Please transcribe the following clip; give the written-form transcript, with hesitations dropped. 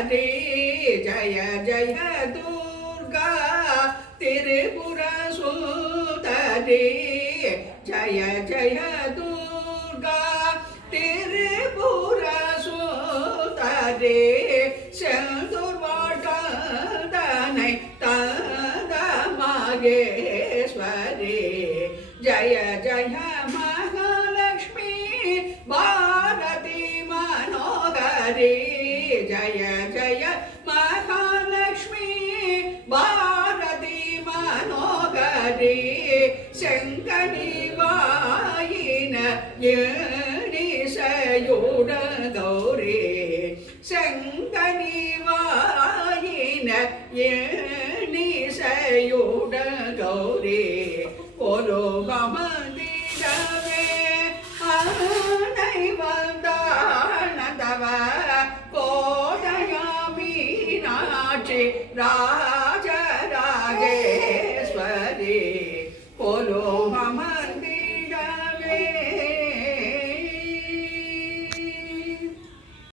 சுந்தரி ஜய ஜய துர்கா திரிபுர சுந்தரி ஜய ஜய துர்கா திரிபுர சுந்தரி செந்தூர் வாட்டனை தந்த மகேஸ்வரி ஜய ஜய மகாலட்சுமி பாரதி மனோகரி ஜய ஜய மகாலட்சுமி பாரதி மனோகரி செங்கனி வாயின ஏனிசையுட கௌரி செங்கனி வாயின ஏனிசையுட கௌரி ஒரு மமதிரவே ஆனை வந்தானதவ கோதயா மீனாட்சி ராஜராஜேஸ்வரி ஒரு